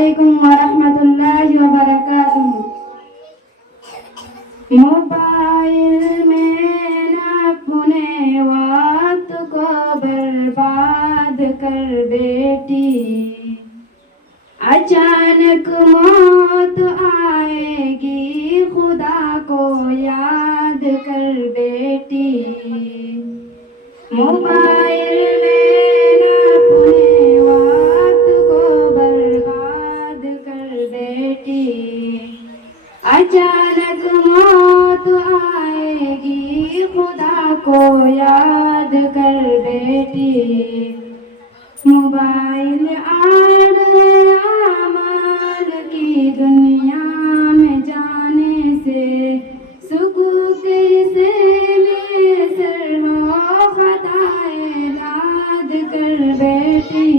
علیکم ورحمۃ اللہ وبرکاتہ۔ موبائل میں نہ اپنے وقت کو برباد کر بیٹی، اچانک موت آئے گی خدا کو یاد کر بیٹی۔ موبائل میں نہ اپنے وقت کو برباد کر بیٹی، اچانک موت آئے گی خدا کو یاد کر بیٹی۔ موبائل آڑ اعمال کی دنیا میں جانے سے سکون کیسے میسر ہو خطائے یاد کر بیٹی۔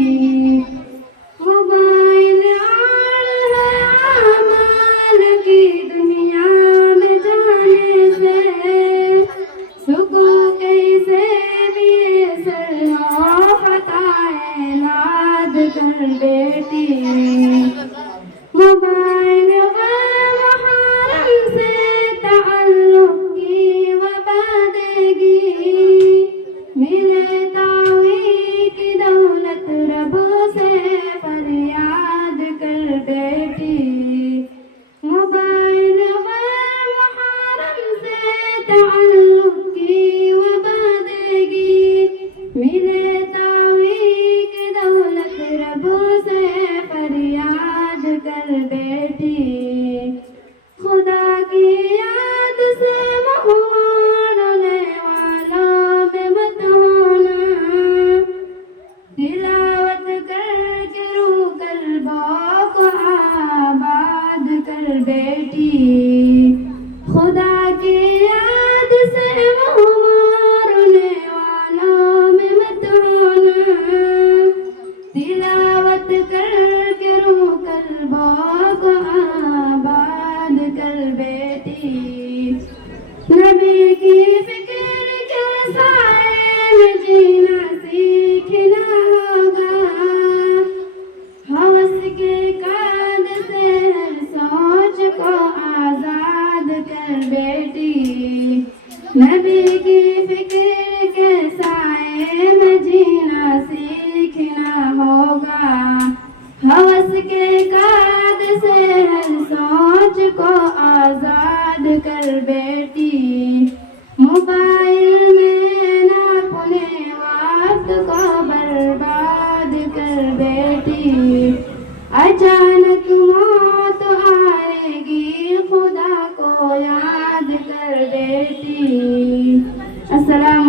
موبائل آڑ اعمال کی دنیا میں جانے سے سکون کیسے میسر ہو خطائے یاد کر بیٹی۔ موبائل غیر محرم سے تعلق کی وابستگی، ملے دعوی کی دولت رب سے فریاد کر بیٹی۔ موبائل غیر محرم سے تعلق کی وابستگی، ملے دعوی کی دولت رب سے فریاد کر بیٹی۔ خدا کی یاد سے موڑنے والوں میں مت ہونا، تلاوت کر کے روح قلبوں کو آباد کر بیٹی۔ خدا کی یاد سے موڑنے والوں میں مت ہونا، تلاوت کر کے روح قلبوں کو آباد کر بیٹی۔ نبی کی فکر کے سائے میں جینا سیکھنا ہوگا، ہوس کے قید سے ہر سوچ کو آزاد کر بیٹی۔ نبی کی فکر کے سائے میں جینا سیکھنا ہوگا، ہوس کے قید سے ہر سوچ کو آزاد کر بیٹی۔ موبائل میں نہ اپنے وقت کو برباد کر بیٹی، اچانک موت آئے گی خدا کو یاد کر بیٹی۔ السلام